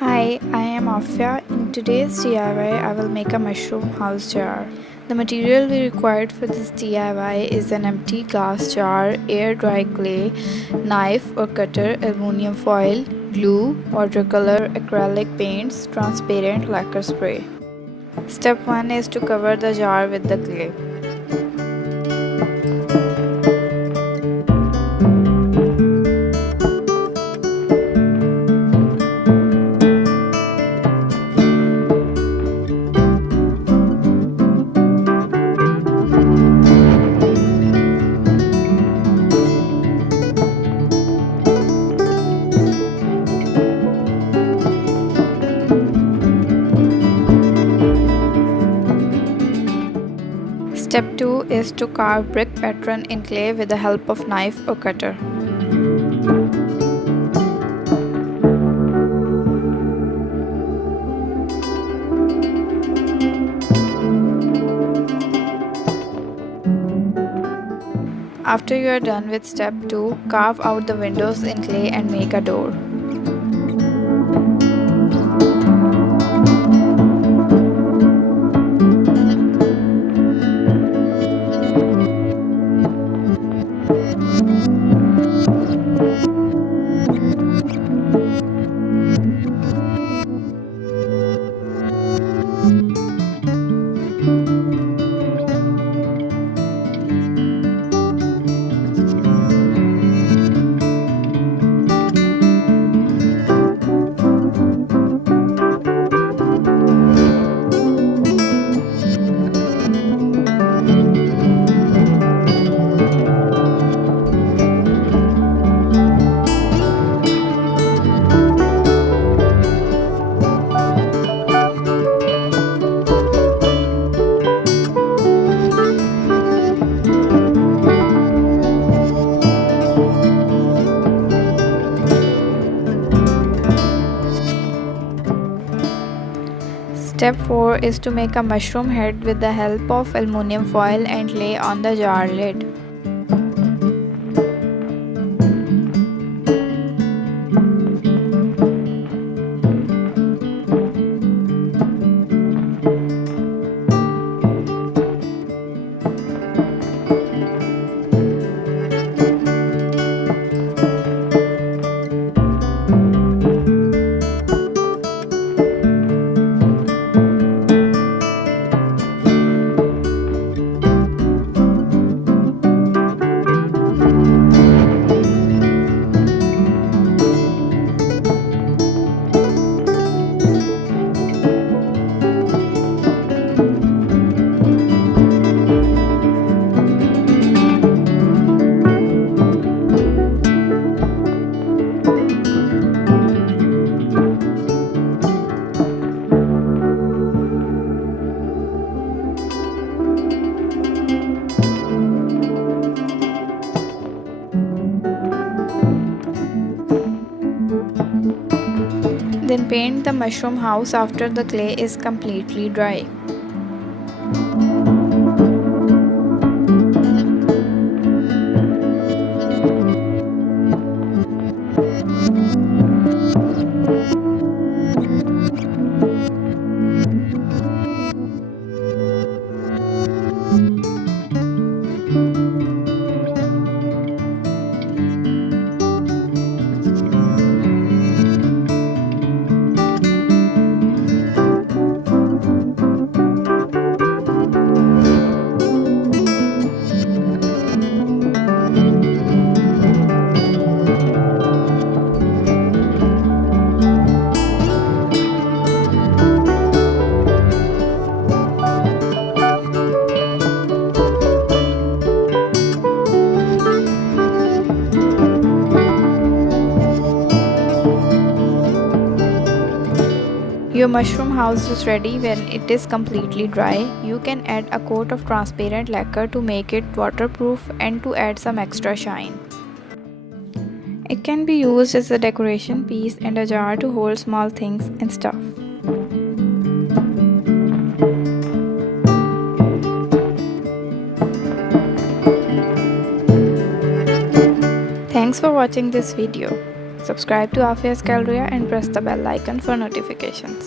Hi, I am Afia. In today's DIY, I will make a mushroom house jar. The material we required for this DIY is an empty glass jar, air dry clay, knife or cutter, aluminium foil, glue, watercolor, acrylic paints, transparent lacquer spray. Step 1 is to cover the jar with the clay. Step 2 is to carve brick pattern in clay with the help of knife or cutter. After you are done with step 2, carve out the windows in clay and make a door. Step 4 is to make a mushroom head with the help of aluminium foil and lay on the jar lid. Then paint the mushroom house after the clay is completely dry. Your mushroom house is ready when it is completely dry. You can add a coat of transparent lacquer to make it waterproof and to add some extra shine. It can be used as a decoration piece and a jar to hold small things and stuff. Thanks for watching this video. Subscribe to Afia's Galleria and press the bell icon for notifications.